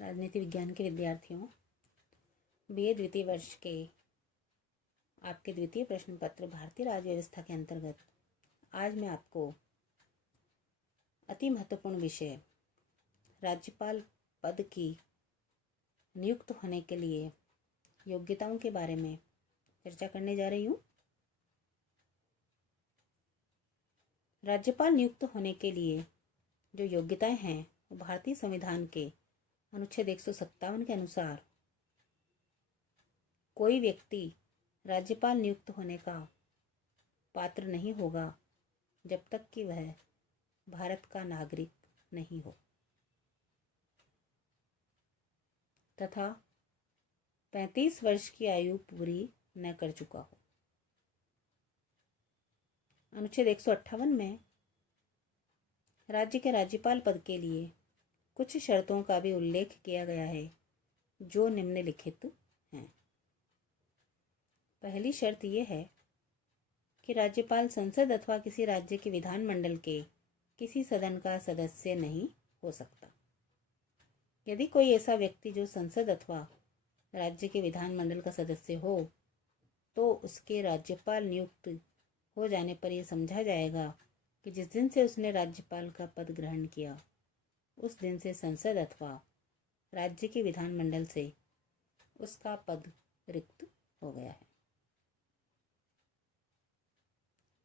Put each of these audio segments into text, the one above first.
राजनीति विज्ञान के विद्यार्थियों, बीए द्वितीय वर्ष के आपके द्वितीय प्रश्न पत्र भारतीय राज्य व्यवस्था के अंतर्गत आज मैं आपको अति महत्वपूर्ण विषय राज्यपाल पद की नियुक्त होने के लिए योग्यताओं के बारे में चर्चा करने जा रही हूँ। राज्यपाल नियुक्त होने के लिए जो योग्यताएं हैं वो भारतीय संविधान के अनुच्छेद 157 के अनुसार कोई व्यक्ति राज्यपाल नियुक्त होने का पात्र नहीं होगा जब तक कि वह भारत का नागरिक नहीं हो तथा 35 वर्ष की आयु पूरी न कर चुका हो। अनुच्छेद 158 में राज्य के राज्यपाल पद के लिए कुछ शर्तों का भी उल्लेख किया गया है जो निम्नलिखित हैं। पहली शर्त यह है कि राज्यपाल संसद अथवा किसी राज्य के विधानमंडल के किसी सदन का सदस्य नहीं हो सकता। यदि कोई ऐसा व्यक्ति जो संसद अथवा राज्य के विधानमंडल का सदस्य हो तो उसके राज्यपाल नियुक्त हो जाने पर यह समझा जाएगा कि जिस दिन से उसने राज्यपाल का पद ग्रहण किया उस दिन से संसद अथवा राज्य के विधानमंडल से उसका पद रिक्त हो गया है।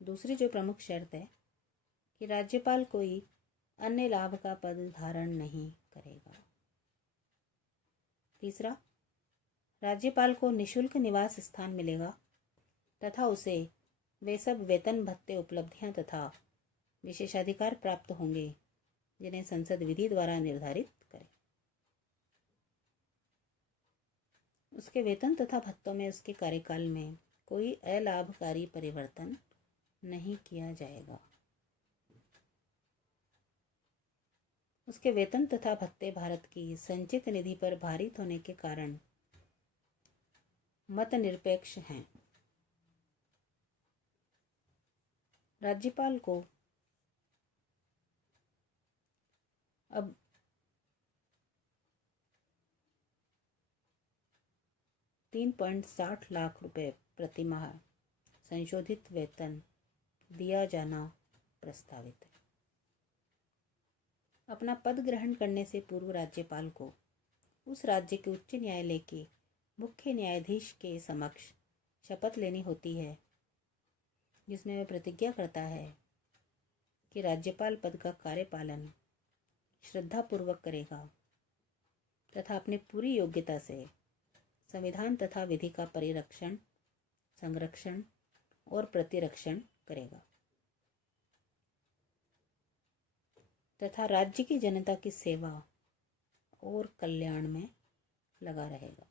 दूसरी जो प्रमुख शर्त है कि राज्यपाल कोई अन्य लाभ का पद धारण नहीं करेगा। तीसरा, राज्यपाल को निशुल्क निवास स्थान मिलेगा तथा उसे वे सब वेतन भत्ते उपलब्धियां तथा विशेषाधिकार प्राप्त होंगे जिन्हें संसद विधि द्वारा निर्धारित करे। उसके वेतन तथा भत्तों में उसके कार्यकाल में कोई अलाभकारी परिवर्तन नहीं किया जाएगा। उसके वेतन तथा भत्ते भारत की संचित निधि पर भारित होने के कारण मत निरपेक्ष हैं। राज्यपाल को अब ₹3.60 लाख प्रति माह संशोधित वेतन दिया जाना प्रस्तावित है। अपना पद ग्रहण करने से पूर्व राज्यपाल को उस राज्य के उच्च न्यायालय के मुख्य न्यायाधीश के समक्ष शपथ लेनी होती है जिसमें वह प्रतिज्ञा करता है कि राज्यपाल पद का कार्यपालन श्रद्धापूर्वक करेगा तथा अपनी पूरी योग्यता से संविधान तथा विधि का परिरक्षण, संरक्षण और प्रतिरक्षण करेगा तथा राज्य की जनता की सेवा और कल्याण में लगा रहेगा।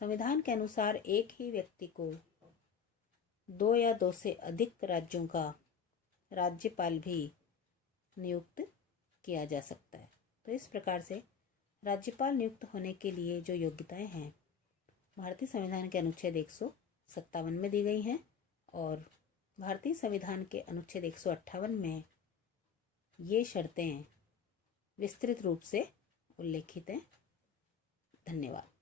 संविधान के अनुसार एक ही व्यक्ति को 2 या 2 से अधिक राज्यों का राज्यपाल भी नियुक्त किया जा सकता है। तो इस प्रकार से राज्यपाल नियुक्त होने के लिए जो योग्यताएं हैं भारतीय संविधान के अनुच्छेद 157 में दी गई हैं और भारतीय संविधान के अनुच्छेद 158 में ये शर्तें विस्तृत रूप से उल्लेखित हैं। धन्यवाद।